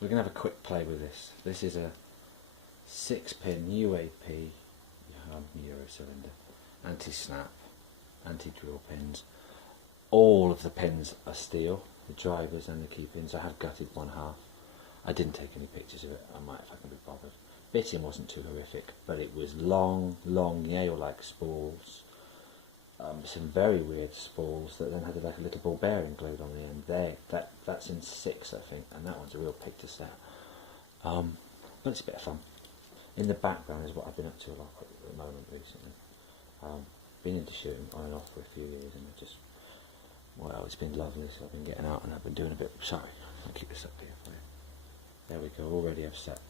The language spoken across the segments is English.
we're going to have a quick play with this. This is a 6-pin UAP Euro cylinder, anti-snap, anti-drill pins. All of the pins are steel, the drivers and the key pins. I have gutted one half. I didn't take any pictures of it. I might if I can be bothered. Bitting wasn't too horrific, but it was long Yale-like spools. Some very weird spools that then had like a little ball bearing glued on the end. That's in 6, I think, and that one's a real pig to set. But it's a bit of fun. In the background is what I've been up to a lot at the moment recently. Been into shooting on and off for a few years, and well, it's been lovely. So I've been getting out and I've been doing a bit. Sorry, I'll keep this up here for you. There we go. Already I've set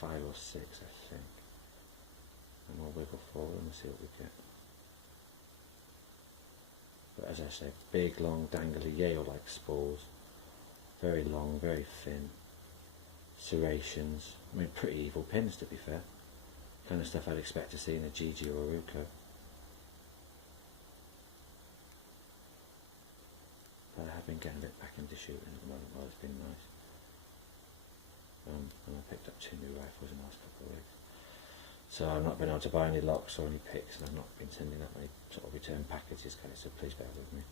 5 or 6, I think. And we'll wiggle forward and we'll see what we get. But as I say, big, long, dangly Yale-like spools. Very long, very thin. Serrations. I mean, pretty evil pins, to be fair. Kind of stuff I'd expect to see in a GG or a Ruco. But I have been getting a bit back into shooting at the moment. Well, it's been nice. And I picked up 2 new rifles in the last couple of weeks. So I've not been able to buy any locks or any picks, and I've not been sending out any sort of return packages, guys, so please bear with me.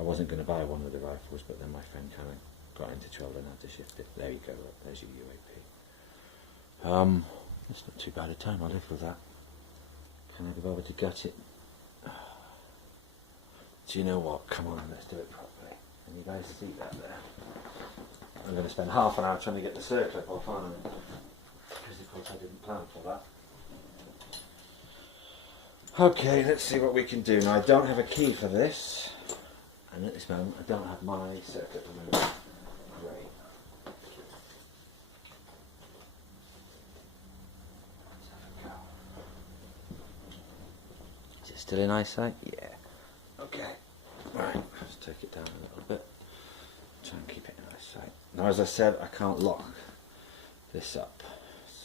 I wasn't going to buy one of the rifles, but then my friend kind of got into trouble and had to shift it. There you go, look, there's your UAP. It's not too bad a time, I'll live with that. Can I be bothered to gut it? Do you know what? Come on, let's do it properly. Can you guys see that there? I'm going to spend half an hour trying to get the circlip off, aren't I? Because of course I didn't plan for that. Okay, let's see what we can do. Now I don't have a key for this, and at this moment I don't have my circlip removed. Great. Let's have a go. Is it still in eyesight? Yeah. Okay. Right, let's take it down a little bit. Try and keep it in eyesight. Now, as I said, I can't lock this up,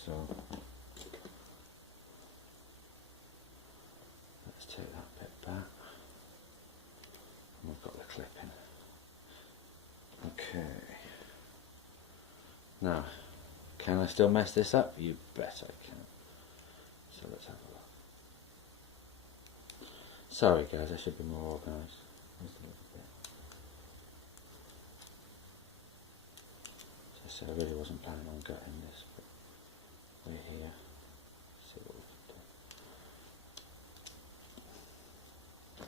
so let's take that bit back. And we've got the clip in. Okay. Now, can I still mess this up? You bet I can. So let's have a look. Sorry guys, I should be more organised. Just a little bit. As I said, I really wasn't planning on gutting this, but we're here. See what we can do.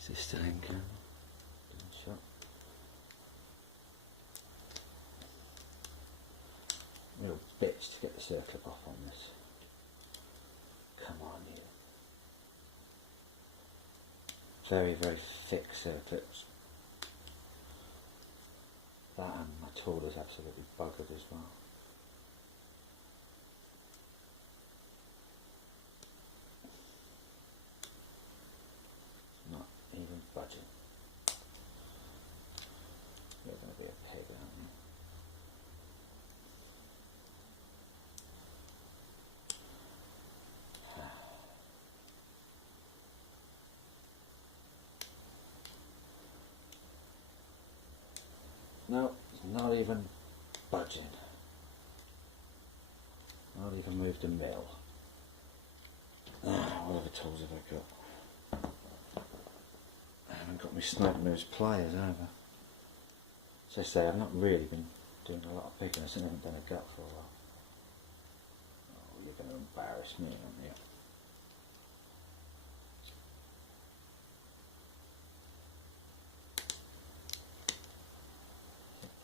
Is this still in camera? Shot. Real bitch to get the circlip off on this. Come on, you. Very, very thick circlips. That and my tool is absolutely buggered as well. It's not even budging. You're going to be a pig, aren't you? No, it's not even budging. Not even moved a mill. What other tools have I got? I haven't got my sniper nose pliers either. As I say, I've not really been doing a lot of picking. I haven't done a gut for a while. Oh, you're going to embarrass me, aren't you?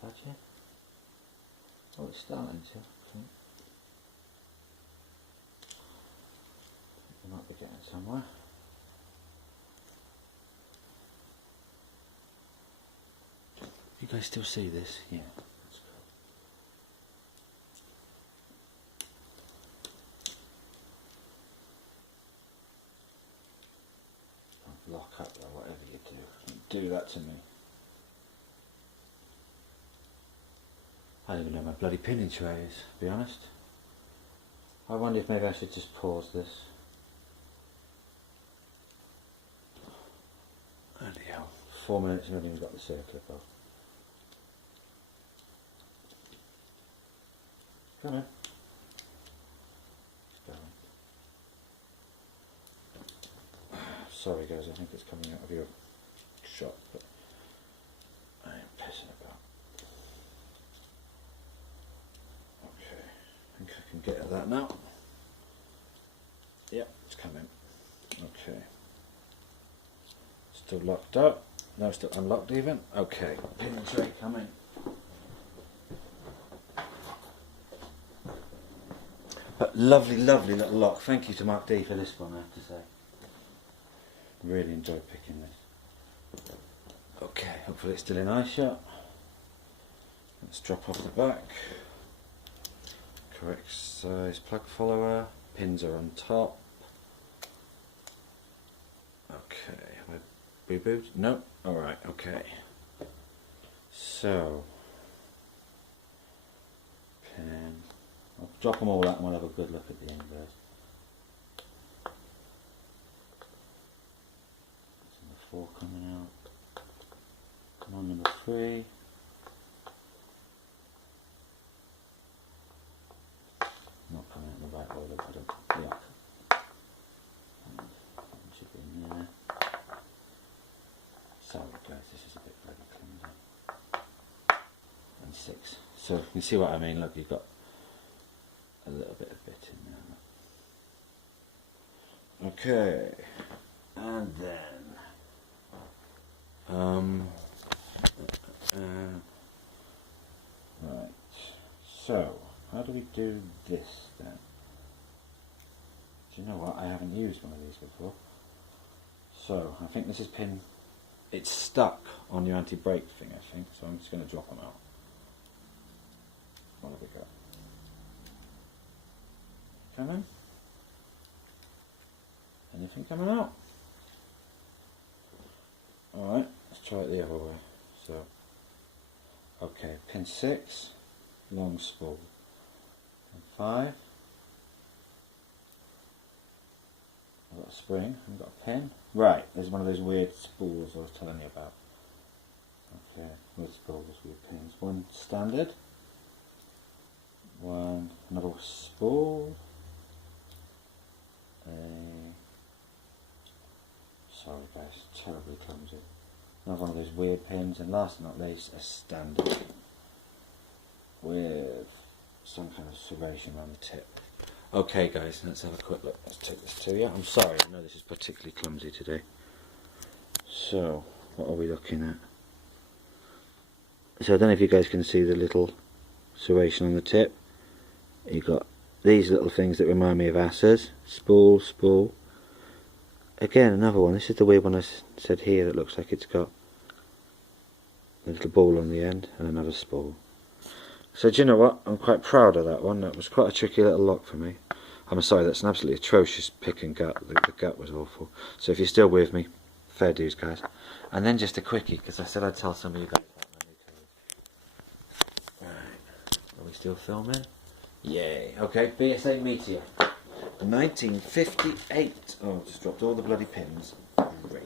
Budget? Oh, it's starting to. I think. We might be getting somewhere. You guys still see this? Yeah, that's cool. Don't lock up though, whatever you do. Don't do that to me. I don't even know where my bloody pinning tray is, to be honest. I wonder if maybe I should just pause this. Bloody hell, 4 minutes and I've even got the circlip off. Come on. Sorry guys, I think it's coming out of your shot, but I am pissing about. Okay, I think I can get at that now. Yep, it's coming. Okay. Still locked up. No, still unlocked even. Okay, pin tray coming. But lovely, lovely little lock. Thank you to Mark D for this one, I have to say. Really enjoyed picking this. Okay, hopefully it's still in eye shot. Let's drop off the back. Correct size plug follower. Pins are on top. Okay, have I boo-booed? No? Alright, okay. So, pin. I'll drop them all out and we'll have a good look at the end, guys. Number 4 coming out. Come on, number 3. Not coming out in the right order, but yeah. And should be in there. Sorry guys, this is a bit bloody clumsy. And 6. So you can see what I mean. Look, you've got a little bit of bit in there. Okay, and then right. So how do we do this then? Do you know what? I haven't used one of these before. So I think this is pin. It's stuck on your anti-brake thing, I think. So I'm just going to drop them out. What have we got? Coming? Anything coming out? Alright, let's try it the other way. So, okay, pin 6, long spool. Pin 5. I've got a spring, I've got a pin. Right, there's one of those weird spools I was telling you about. Okay, weird spools, weird pins. One standard. One, another spool. Sorry guys, terribly clumsy. Another one of those weird pins, and last but not least, a standard with some kind of serration on the tip. Okay guys, let's have a quick look. Let's take this to you. I'm sorry, I know this is particularly clumsy today. So, what are we looking at? So I don't know if you guys can see the little serration on the tip. You've got these little things that remind me of asses. Spool, spool. Again, another one. This is the weird one I said here that looks like it's got a little ball on the end and another spool. So do you know what? I'm quite proud of that one. That was quite a tricky little lock for me. I'm sorry, that's an absolutely atrocious pick and gut. The gut was awful. So if you're still with me, fair dues guys. And then just a quickie, because I said I'd tell some of you guys about my new colours. Right, are we still filming? Yay. Okay, BSA Meteor. 1958. Oh, just dropped all the bloody pins. Great.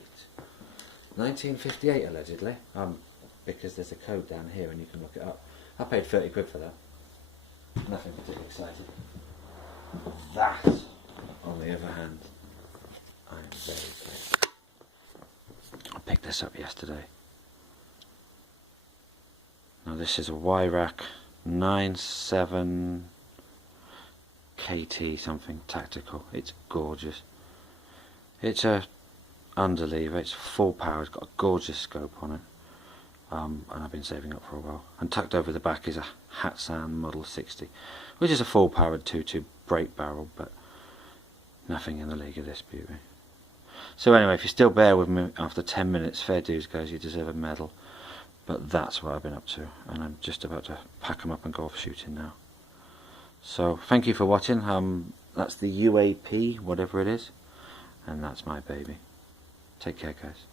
1958 allegedly. Because there's a code down here and you can look it up. I paid 30 quid for that. Nothing particularly exciting. That, on the other hand, I'm very good. I picked this up yesterday. Now this is a Y-Rack 97 KT something tactical. It's gorgeous. It's a underlever. It's full power. It's got a gorgeous scope on it. And I've been saving up for a while. And tucked over the back is a Hatsan Model 60, which is a full powered 2.2 brake barrel, but nothing in the league of this beauty. So anyway, if you still bear with me after 10 minutes, fair dues guys, you deserve a medal. But that's what I've been up to, and I'm just about to pack them up and go off shooting now. So thank you for watching. That's the UAP, whatever it is, and that's my baby. Take care guys.